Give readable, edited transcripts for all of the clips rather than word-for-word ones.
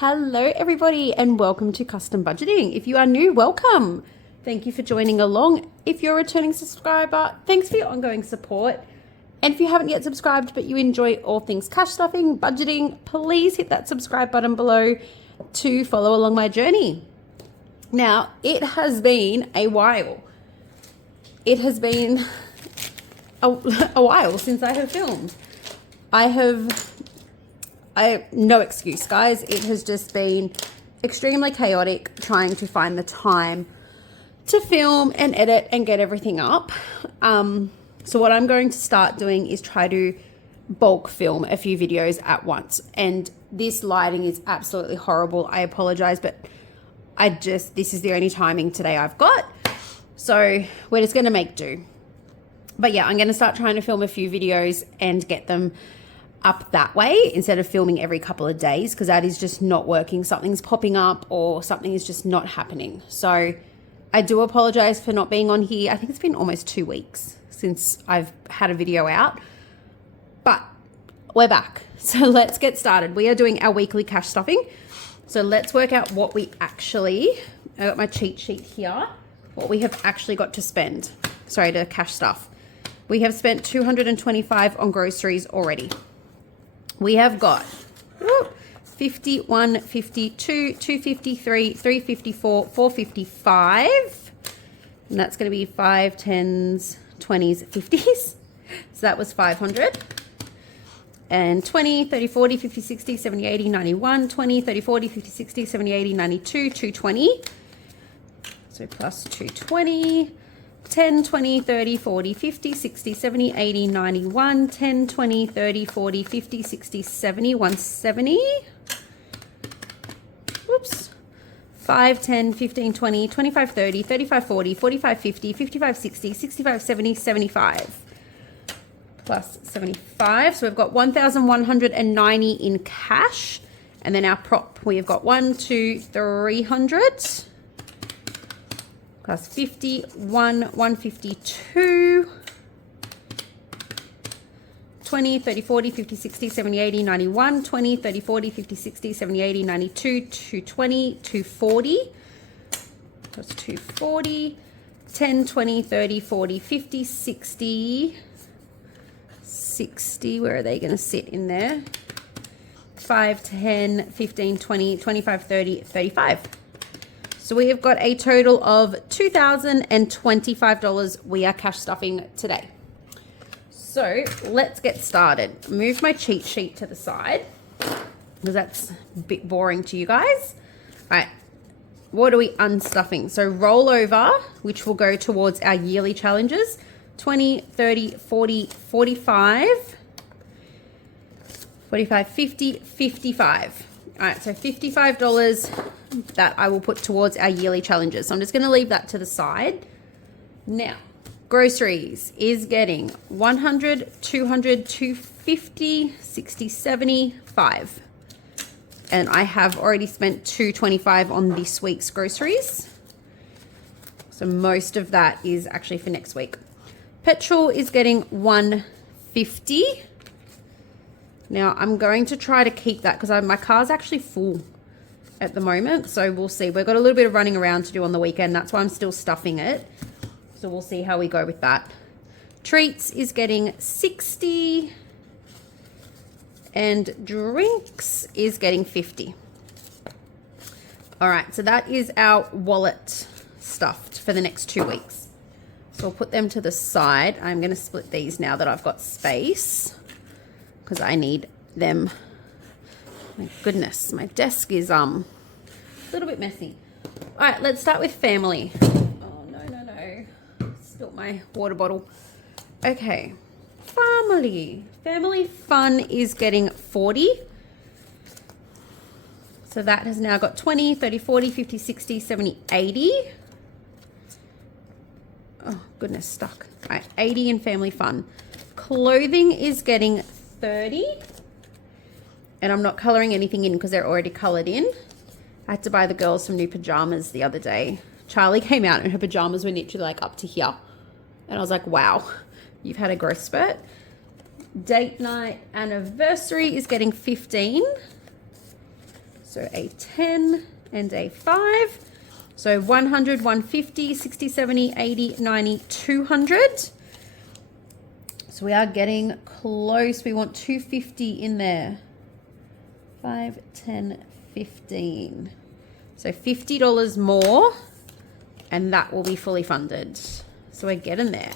Hello everybody and welcome to Custom Budgeting. If you are new, welcome. Thank you for joining along. If you're a returning subscriber, thanks for your ongoing support. And if you haven't yet subscribed but you enjoy all things cash stuffing, budgeting, please hit that subscribe button below to follow along my journey. Now, it has been a while. It has been a while since I have filmed. No excuse, guys. It has just been extremely chaotic trying to find the time to film and edit and get everything up. So what I'm going to start doing is try to bulk film a few videos at once. And this lighting is absolutely horrible. I apologize, but this is the only timing today I've got. So we're just going to make do. But yeah, I'm going to start trying to film a few videos and get them up that way instead of filming every couple of days, because that is just not working. Something's popping up or something is just not happening. So I do apologize for not being on here. I think it's been almost 2 weeks since I've had a video out, but we're back. So let's get started. We are doing our weekly cash stuffing. So let's work out what we I got my cheat sheet here, what we have actually got to spend. Sorry, to cash stuff. We have spent $225 on groceries already. We have got 51, 52, 253, 354, 455. And that's going to be 5, 10s, 20s, 50s. So that was 500. And 20, 30, 40, 50, 60, 70, 80, 91, 20, 30, 40, 50, 60, 70, 80, 92, 220. So plus 220. 10, 20, 30, 40, 50, 60, 70, 80, 91, 10, 20, 30, 40, 50, 60, 70, 170. Whoops. 5, 10, 15, 20, 25, 30, 35, 40, 45, 50, 55, 60, 65, 70, 75. Plus 75. So we've got 1,190 in cash. And then our prop, we have got 300. Plus 50, 152, 20, 30, 40, 50, 60, 70, 80, 91, 20, 30, 40, 50, 60, 70, 80, 92, 220, 240, plus 240, 10, 20, 30, 40, 50, 60, 60, where are they going to sit in there? 5, 10, 15, 20, 25, 30, 35. So we have got a total of $2,025 we are cash stuffing today. So let's get started. Move my cheat sheet to the side because that's a bit boring to you guys. All right, what are we unstuffing? So rollover, which will go towards our yearly challenges, 20, 30, 40, 45, 45, 50, 55. All right, so $55 that I will put towards our yearly challenges. So I'm just going to leave that to the side. Now, groceries is getting 100, 200, 250, 60, 75. And I have already spent $225 on this week's groceries. So most of that is actually for next week. Petrol is getting 150. Now, I'm going to try to keep that because my car's actually full at the moment. So we'll see. We've got a little bit of running around to do on the weekend. That's why I'm still stuffing it. So we'll see how we go with that. Treats is getting 60. And drinks is getting 50. All right. So that is our wallet stuffed for the next 2 weeks. So I'll put them to the side. I'm going to split these now that I've got space, because I need them. My goodness, my desk is a little bit messy. All right, let's start with family. Oh, no. Spilt my water bottle. Okay, family. Family fun is getting 40. So that has now got 20, 30, 40, 50, 60, 70, 80. Oh, goodness, stuck. All right, 80 in family fun. Clothing is getting 30, and I'm not coloring anything in because they're already colored in. I had to buy the girls some new pajamas the other day. Charlie came out and her pajamas were literally like up to here, and I was like, wow, you've had a growth spurt. Date night anniversary is getting 15. So a 10 and a 5. So 100, 150, 60, 70, 80, 90, 200. So we are getting close. We want 250 in there. 5, 10, 15. So $50 more, and that will be fully funded. So we're getting there.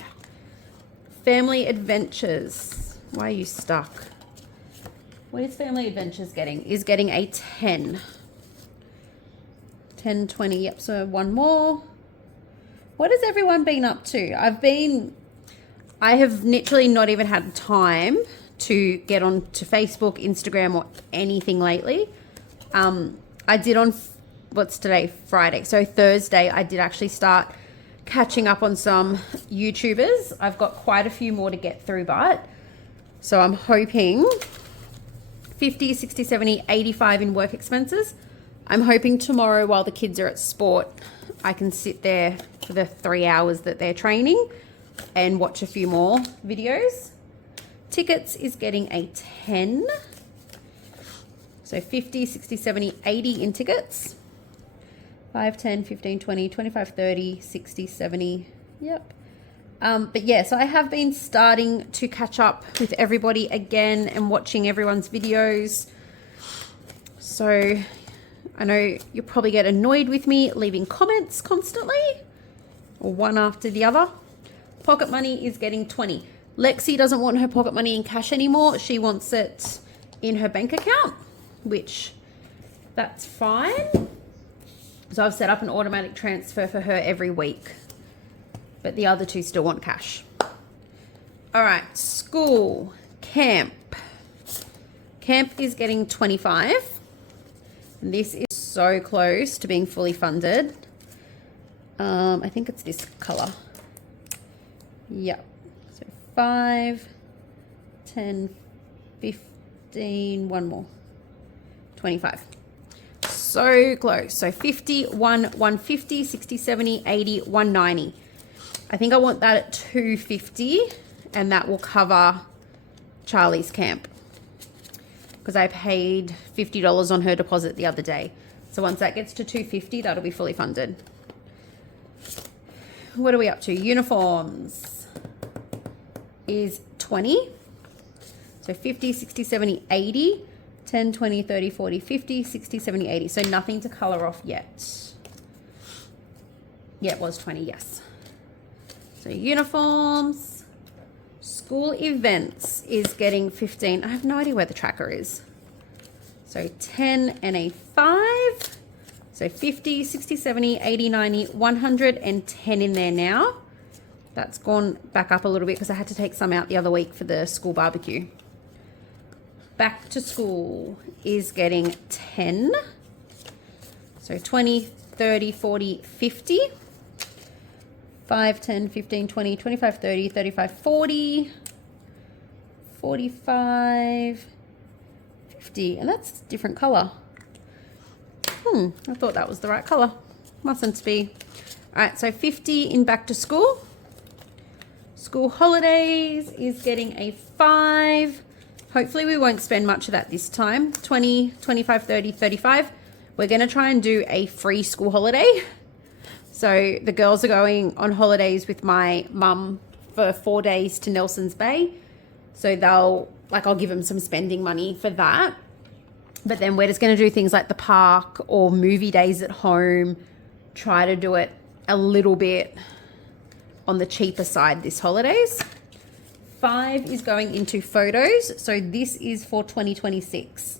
Family Adventures. Why are you stuck? What is Family Adventures getting? Is getting a 10. 10, 20. Yep, so one more. What has everyone been up to? I have literally not even had time to get on to Facebook, Instagram, or anything lately. I did on, what's today? Friday. So Thursday, I did actually start catching up on some YouTubers. I've got quite a few more to get through, but so I'm hoping 50, 60, 70, 85 in work expenses. I'm hoping tomorrow while the kids are at sport, I can sit there for the 3 hours that they're training and watch a few more videos. Tickets is getting a 10. So 50, 60, 70, 80 in tickets. 5, 10, 15, 20, 25, 30, 60, 70. Yep. But yeah, so I have been starting to catch up with everybody again and watching everyone's videos. So I know you'll probably get annoyed with me leaving comments constantly, or one after the other. Pocket money is getting 20. Lexi doesn't want her pocket money in cash anymore. She wants it in her bank account, which that's fine. So I've set up an automatic transfer for her every week, but the other two still want cash. All right, school, camp. Camp is getting 25. And this is so close to being fully funded. I think it's this color. Yep. So 5, 10, 15, one more. 25. So close. So 50, 150, 60, 70, 80, 190. I think I want that at 250, and that will cover Charlie's camp, because I paid $50 on her deposit the other day. So once that gets to 250, that'll be fully funded. What are we up to? Uniforms is 20. So 50, 60, 70, 80, 10, 20, 30, 40, 50, 60, 70, 80. So nothing to color off yet. Yeah, it was 20, yes. So uniforms, school events is getting 15. I have no idea where the tracker is. So 10 and a 5. So 50, 60, 70, 80, 90, 110 in there now. That's gone back up a little bit because I had to take some out the other week for the school barbecue. Back to school is getting 10. So 20, 30, 40, 50. 5, 10, 15, 20, 25, 30, 35, 40, 45, 50. And that's a different color. I thought that was the right color. Mustn't be. All right, so 50 in back to school. School holidays is getting a 5. Hopefully we won't spend much of that this time. 20, 25, 30, 35. We're going to try and do a free school holiday. So the girls are going on holidays with my mum for 4 days to Nelson's Bay. So I'll give them some spending money for that. But then we're just going to do things like the park or movie days at home. Try to do it a little bit on the cheaper side this holidays. 5 is going into photos. So this is for 2026.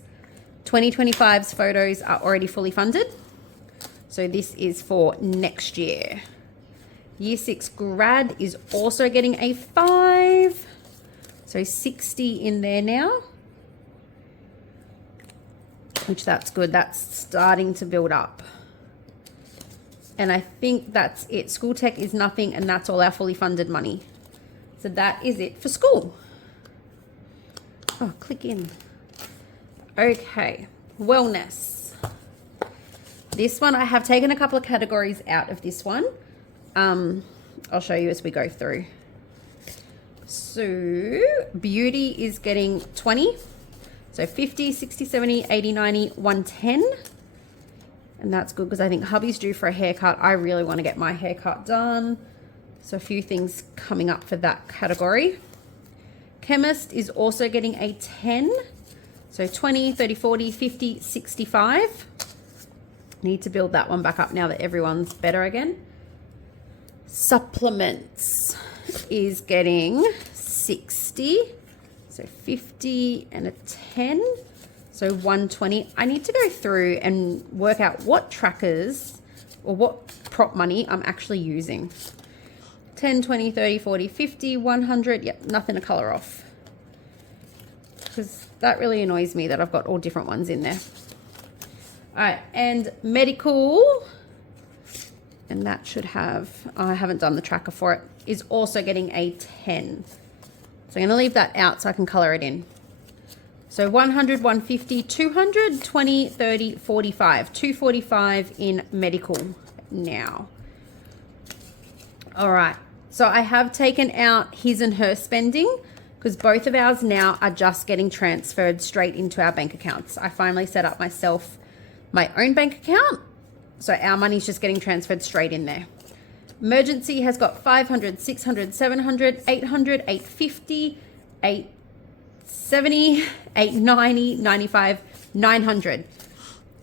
2025's photos are already fully funded. So this is for next year. Year 6 grad is also getting a 5. So 60 in there now, which that's good. That's starting to build up. And I think that's it. School tech is nothing, and that's all our fully funded money. So that is it for school. Oh, click in. Okay, wellness. This one, I have taken a couple of categories out of this one. I'll show you as we go through. So beauty is getting 20. So 50, 60, 70, 80, 90, 110. And that's good because I think hubby's due for a haircut. I really want to get my haircut done. So a few things coming up for that category. Chemist is also getting a 10. So 20, 30, 40, 50, 65. Need to build that one back up now that everyone's better again. Supplements is getting 60. So 50 and a 10. So 120. I need to go through and work out what trackers or what prop money I'm actually using. 10, 20, 30, 40, 50, 100. Yep, nothing to color off. Because that really annoys me that I've got all different ones in there. All right, and medical, and that should have, I haven't done the tracker for it, is also getting a 10. So I'm going to leave that out so I can color it in. So 100, 150, 200, 20, 30, 45. 245 in medical now. All right. So I have taken out his and her spending because both of ours now are just getting transferred straight into our bank accounts. I finally set up myself my own bank account. So our money's just getting transferred straight in there. Emergency has got 500, 600, 700, 800, 850, 870, 890, 95, 900.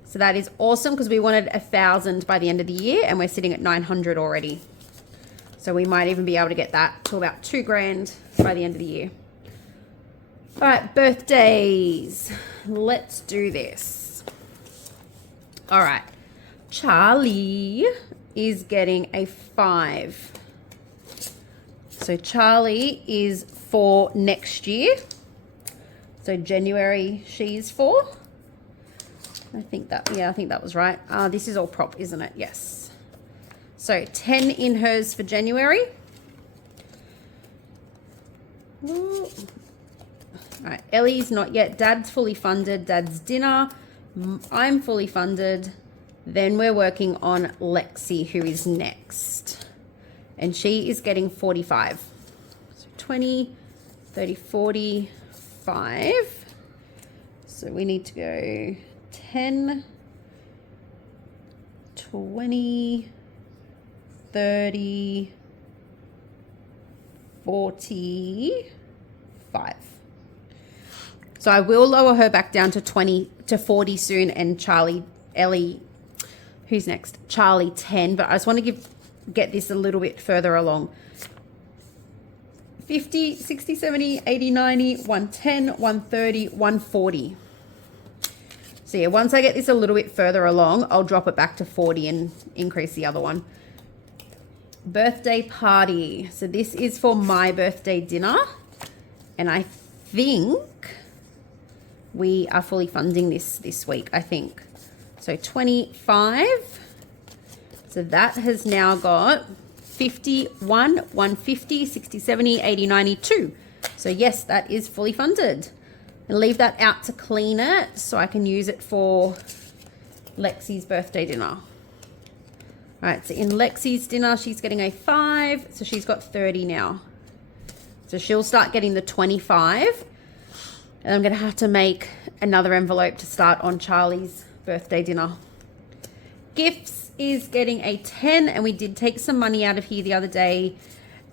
So that is awesome because we wanted 1,000 by the end of the year and we're sitting at 900 already. So we might even be able to get that to about 2 grand by the end of the year. All right, birthdays. Let's do this. All right. Charlie is getting a 5. So Charlie is for next year. So January she's for. I think that was right. This is all prop, isn't it? Yes. So 10 in hers for January. Ooh. All right, Ellie's not yet. Dad's fully funded. Dad's dinner. I'm fully funded. Then we're working on Lexi, who is next. And she is getting 45. So 20, 30, 40, 5. So we need to go 10, 20, 30, 45. So I will lower her back down to 20 to 40 soon, and Ellie, who's next? Charlie 10, but I just want to get this a little bit further along. 50, 60, 70, 80, 90, 110, 130, 140. So yeah, once I get this a little bit further along, I'll drop it back to 40 and increase the other one. Birthday party. So this is for my birthday dinner, and I think we are fully funding this week, I think. So 25. So that has now got 51, 150, 60, 70, 80, 92. So yes, that is fully funded. And leave that out to clean it so I can use it for Lexi's birthday dinner. All right, so in Lexi's dinner, she's getting a 5. So she's got 30 now. So she'll start getting the 25. And I'm going to have to make another envelope to start on Charlie's birthday dinner. Gifts is getting a 10, and we did take some money out of here the other day.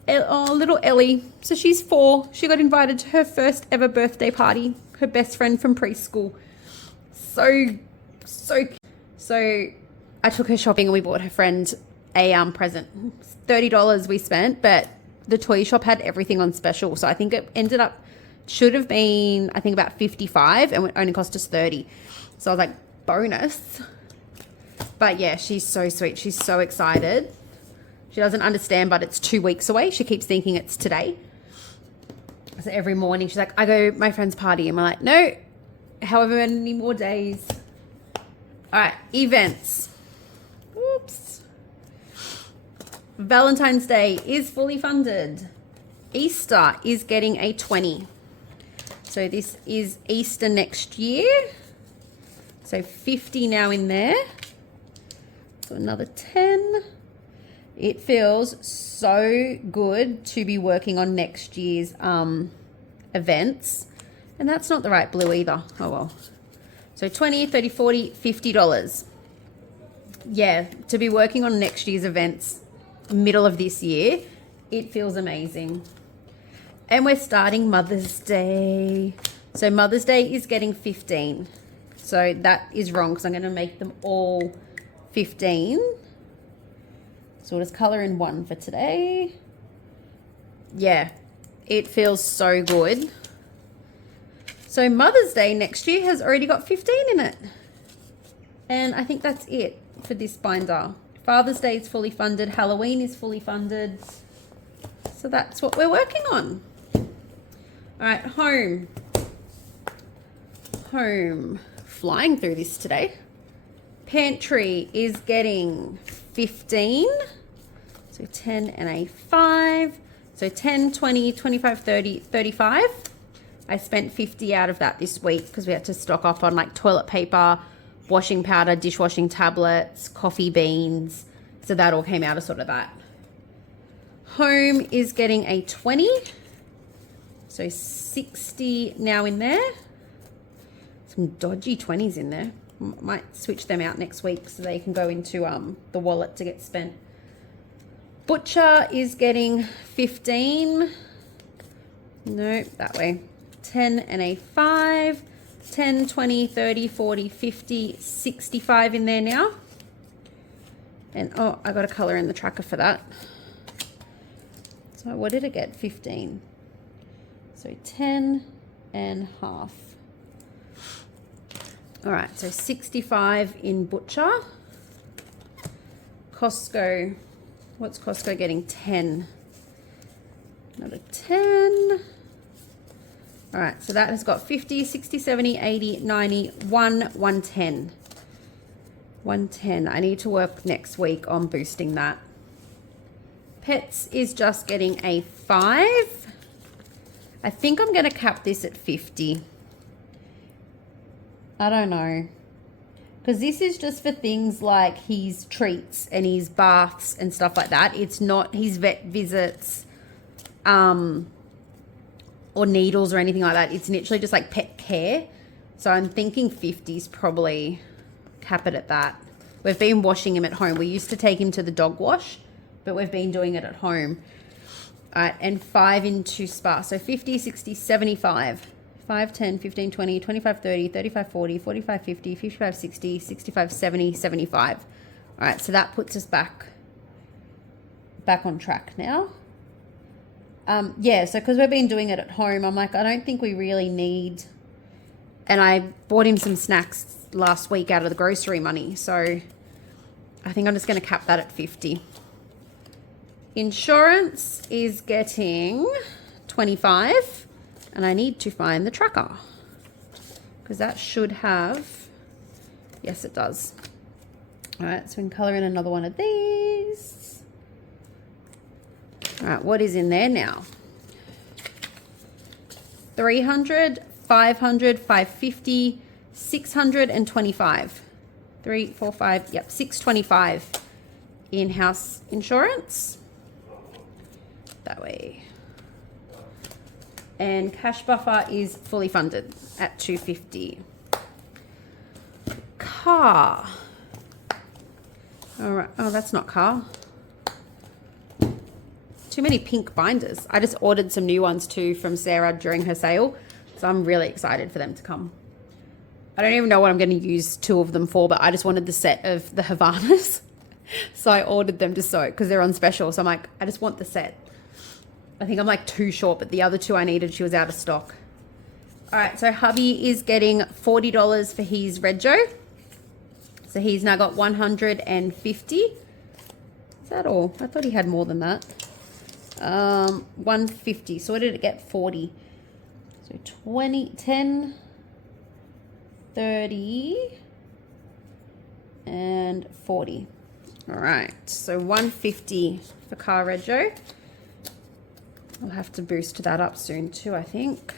Oh, little Ellie. So she's 4. She got invited to her first ever birthday party. Her best friend from preschool. So I took her shopping and we bought her friend a present. $30 we spent, but the toy shop had everything on special. So I think it ended up, should have been, I think about 55, and it only cost us 30. So I was like, bonus. But yeah, she's so sweet. She's so excited. She doesn't understand, but it's 2 weeks away. She keeps thinking it's today. So every morning she's like, I go my friend's party. And I'm like, no, however many more days. All right, events. Oops. Valentine's Day is fully funded. Easter is getting a 20. So this is Easter next year. So 50 now in there. So another 10. It feels so good to be working on next year's events. And that's not the right blue either. Oh well. So 20, 30, 40, $50. yeah, to be working on next year's events middle of this year, it feels amazing. And we're starting Mother's Day. So Mother's Day is getting 15. So that is wrong because I'm going to make them all 15. So we'll just colour in one for today. Yeah, it feels so good. So Mother's Day next year has already got 15 in it. And I think that's it for this binder. Father's Day is fully funded. Halloween is fully funded. So that's what we're working on. All right, home. Home. Flying through this today. Pantry is getting 15. So 10 and a 5. So 10, 20, 25, 30, 35. I spent 50 out of that this week because we had to stock up on like toilet paper, washing powder, dishwashing tablets, coffee beans. So that all came out of sort of that. Home is getting a 20. So 60 now in there. Some dodgy 20s in there. Might switch them out next week so they can go into the wallet to get spent. Butcher is getting 15. No, that way. 10 and a 5. 10, 20, 30, 40, 50, 65 in there now. And oh, I got a colour in the tracker for that. So what did it get? 15. So 10 and half. All right, so 65 in Butcher. Costco, what's Costco getting? 10. Another 10. All right, so that has got 50, 60, 70, 80, 90, 110. 110. I need to work next week on boosting that. Pets is just getting a 5. I think I'm going to cap this at 50. I don't know. Because this is just for things like his treats and his baths and stuff like that. It's not his vet visits or needles or anything like that. It's literally just like pet care. So I'm thinking 50 is probably cap it at that. We've been washing him at home. We used to take him to the dog wash, but we've been doing it at home. All right, and 5 into spa. So 50, 60, 75. 5, 10, 15, 20, 25, 30, 35, 40, 45, 50, 55, 60, 65, 70, 75. All right, so that puts us back on track now. Yeah, so because we've been doing it at home, I'm like, I don't think we really need... And I bought him some snacks last week out of the grocery money. So I think I'm just going to cap that at 50. Insurance is getting 25. And I need to find the tracker. Because that should have... Yes, it does. All right, so we can colour in another one of these. All right, what is in there now? 300, 500, 550, 625. 3, 4, 5, yep, 625 in-house insurance. That way. And cash buffer is fully funded at 250. Car. All right. Oh, that's not car. Too many pink binders. I just ordered some new ones too from Sarah during her sale. So I'm really excited for them to come. I don't even know what I'm going to use 2 of them for, but I just wanted the set of the Havanas. So I ordered them to sew because they're on special. So I'm like, I just want the set. I think I'm like 2 short, but the other 2 I needed, she was out of stock. All right, so hubby is getting $40 for his Rego. So he's now got 150. Is that all? I thought he had more than that. 150. So what did it get? 40. So 20, 10, 30, and 40. All right, so 150 for car Rego. I'll have to boost that up soon too, I think.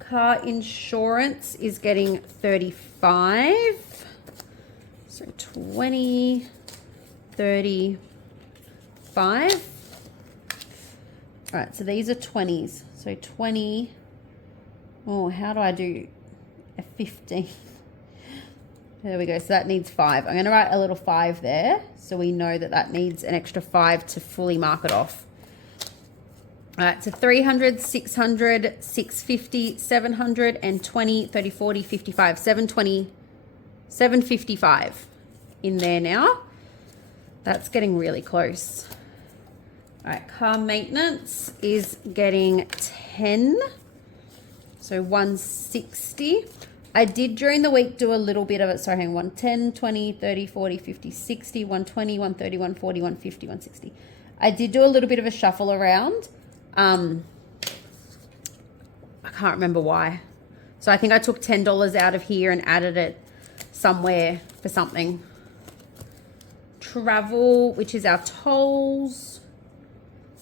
Car insurance is getting 35. So 20, 35. All right, so these are 20s. So 20. Oh, how do I do a 15? There we go. So that needs 5. I'm going to write a little 5 there so we know that that needs an extra 5 to fully mark it off. All right, so 300, 600, 650, 700, and 20, 30, 40, 55, 720, 755 in there now. That's getting really close. All right, car maintenance is getting 10. So 160. I did during the week do a little bit of it. So hang on, 10, 20, 30, 40, 50, 60, 120, 130, 140, 150, 160. I did do a little bit of a shuffle around. I can't remember why. So I think I took $10 out of here and added it somewhere for something. Travel, which is our tolls,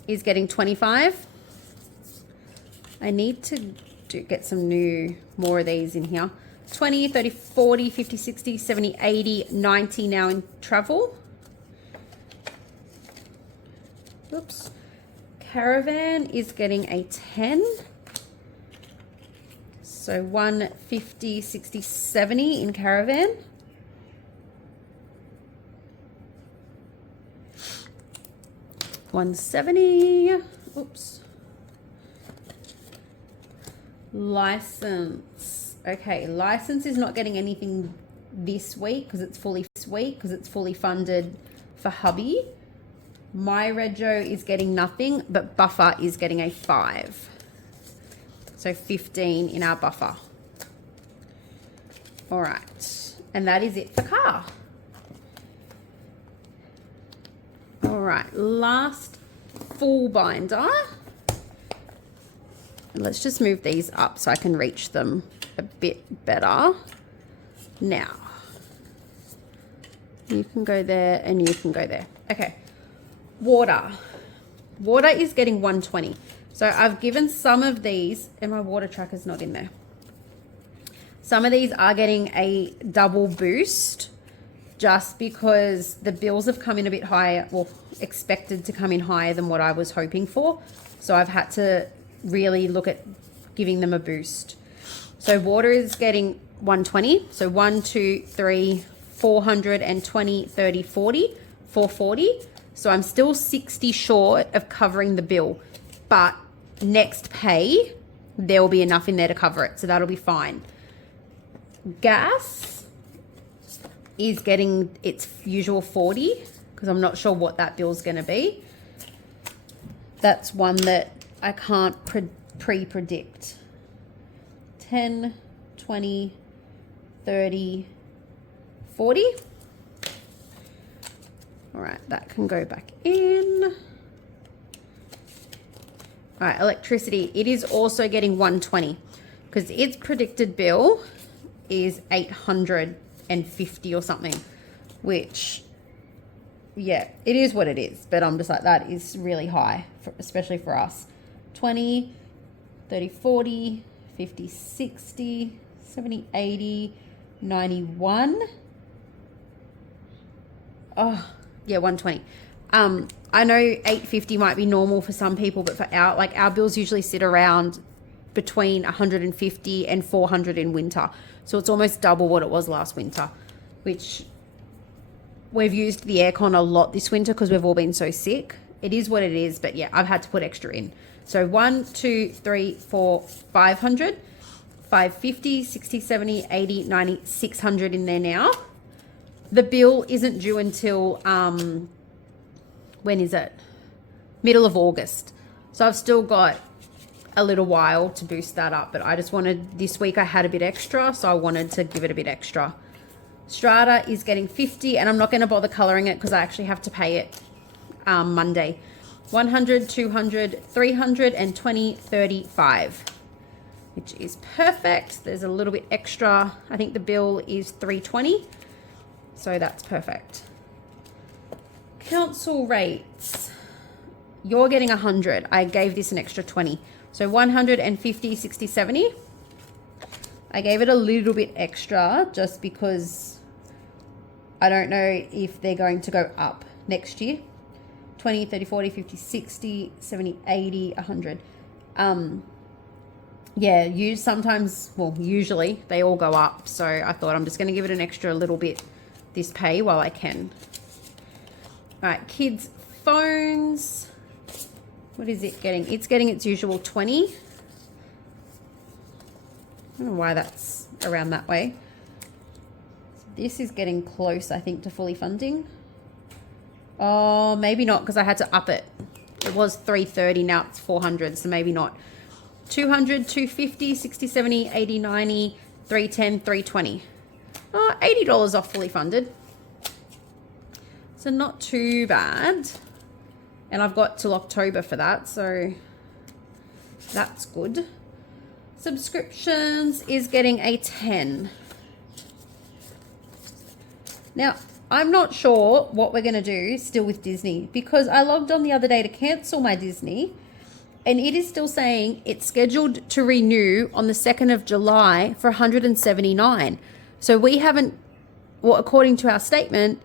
is getting 25. I need to get some more of these in here. 20, 30, 40, 50, 60, 70, 80, 90 now in travel. Oops. Caravan is getting a 10. So 150, 60, 70 in caravan. $170. Oops. License. Okay, license is not getting anything this week because it's fully funded for hubby. My rego is getting nothing, but buffer is getting a 5. So 15 in our buffer. All right. And that is it for car. All right. Last full binder. And let's just move these up so I can reach them a bit better. Now, you can go there and you can go there. Okay. Water is getting 120. So I've given some of these, and my water tracker's not in there. Some of these are getting a double boost just because the bills have come in a bit higher, well, expected to come in higher than what I was hoping for. So I've had to really look at giving them a boost. So water is getting 120. So 1, 2, 3, 420, 30, 40, 440. So I'm still 60 short of covering the bill, but next pay, there will be enough in there to cover it. So that'll be fine. Gas is getting its usual 40 because I'm not sure what that bill's going to be. That's one that I can't pre-predict. 10, 20, 30, 40. All right, that can go back in. All right, electricity. It is also getting 120 because its predicted bill is 850 or something, which, yeah, it is what it is. But I'm just like, that is really high, especially for us. 20, 30, 40, 50, 60, 70, 80, 91. Oh, yeah, 120. I know 850 might be normal for some people, but for our bills usually sit around between 150 and 400 in winter. So it's almost double what it was last winter, which we've used the aircon a lot this winter because we've all been so sick. It is what it is, but yeah, I've had to put extra in. So 1, 2, 3, 4, 500, 550, 60, 70, 80, 90, 600 in there now. The bill isn't due until, when is it? Middle of August. So I've still got a little while to boost that up, but I just wanted, this week I had a bit extra, so I wanted to give it a bit extra. Strata is getting 50, and I'm not going to bother coloring it because I actually have to pay it Monday. 100, 200, 300, and 20, 35, which is perfect. There's a little bit extra. I think the bill is 320. So that's perfect. Council rates. You're getting 100. I gave this an extra 20. So 150, 60, 70. I gave it a little bit extra just because I don't know if they're going to go up next year. 20, 30, 40, 50, 60, 70, 80, 100. yeah, usually they all go up. So I thought I'm just going to give it an extra little bit this pay while I can. All right, kids' phones. What is it getting? It's getting its usual 20. I don't know why that's around that way. This is getting close, I think, to fully funding. Oh, maybe not, because I had to up it. It was $330, now it's $400, so maybe not. $200, $250, $60, $70, $80, $90, $310, $320. Oh, $80 off fully funded. So not too bad. And I've got till October for that, so that's good. Subscriptions is getting a 10. Now, I'm not sure what we're going to do still with Disney, because I logged on the other day to cancel my Disney and it is still saying it's scheduled to renew on the 2nd of July for $179. So we haven't, well, according to our statement,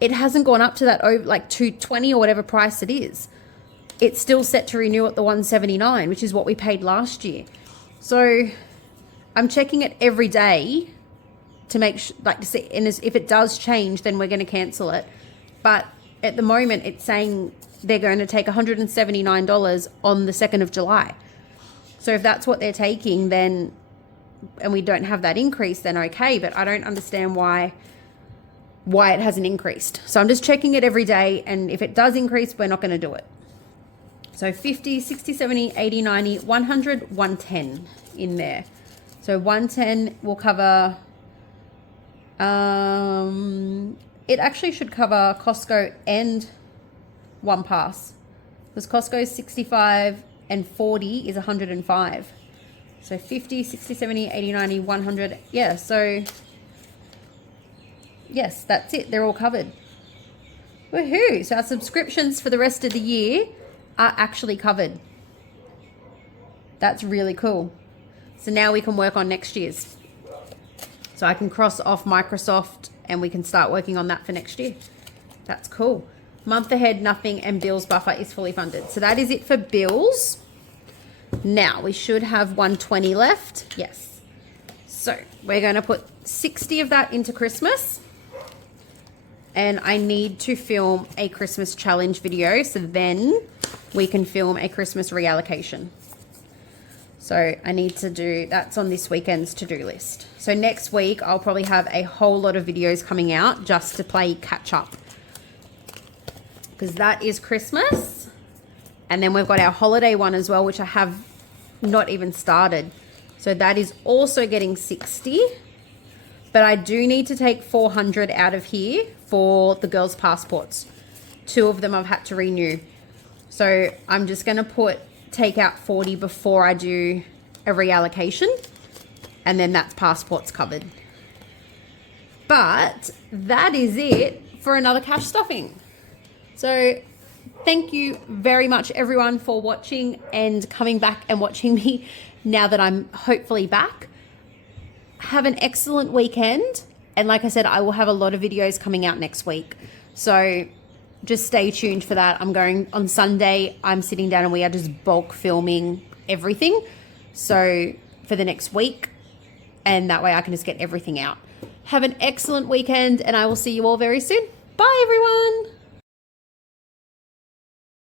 it hasn't gone up to that over like $220 or whatever price it is. It's still set to renew at the $179, which is what we paid last year. So I'm checking it every day to make to see, and if it does change, then we're going to cancel it. But at the moment, it's saying they're going to take $179 on the 2nd of July. So if that's what they're taking, then, and we don't have that increase, then okay. But I don't understand why it hasn't increased. So I'm just checking it every day, and if it does increase, we're not going to do it. So 50, 60, 70, 80, 90, 100, 110 in there. So 110 will cover... it actually should cover Costco and One Pass, because Costco is 65 and 40 is 105. So 50, 60, 70, 80, 90, 100. Yeah, so yes, that's it. They're all covered. Woohoo! So our subscriptions for the rest of the year are actually covered. That's really cool. So now we can work on next year's. So I can cross off Microsoft and we can start working on that for next year. That's cool. Month ahead, nothing, and bills buffer is fully funded. So that is it for bills. Now we should have 120 left. Yes. So we're going to put 60 of that into Christmas. And I need to film a Christmas challenge video, so then we can film a Christmas reallocation. So I need to do, that's on this weekend's to-do list. So next week, I'll probably have a whole lot of videos coming out just to play catch up, because that is Christmas. And then we've got our holiday one as well, which I have not even started. So that is also getting 60. But I do need to take 400 out of here for the girls' passports. 2 of them I've had to renew. So I'm just going to take out 40 before I do a reallocation. And then that's passports covered. But that is it for another cash stuffing. So thank you very much, everyone, for watching and coming back and watching me now that I'm hopefully back. Have an excellent weekend. And like I said, I will have a lot of videos coming out next week. So just stay tuned for that. I'm going on Sunday. I'm sitting down and we are just bulk filming everything. So for the next week, and that way I can just get everything out. Have an excellent weekend, and I will see you all very soon. Bye, everyone.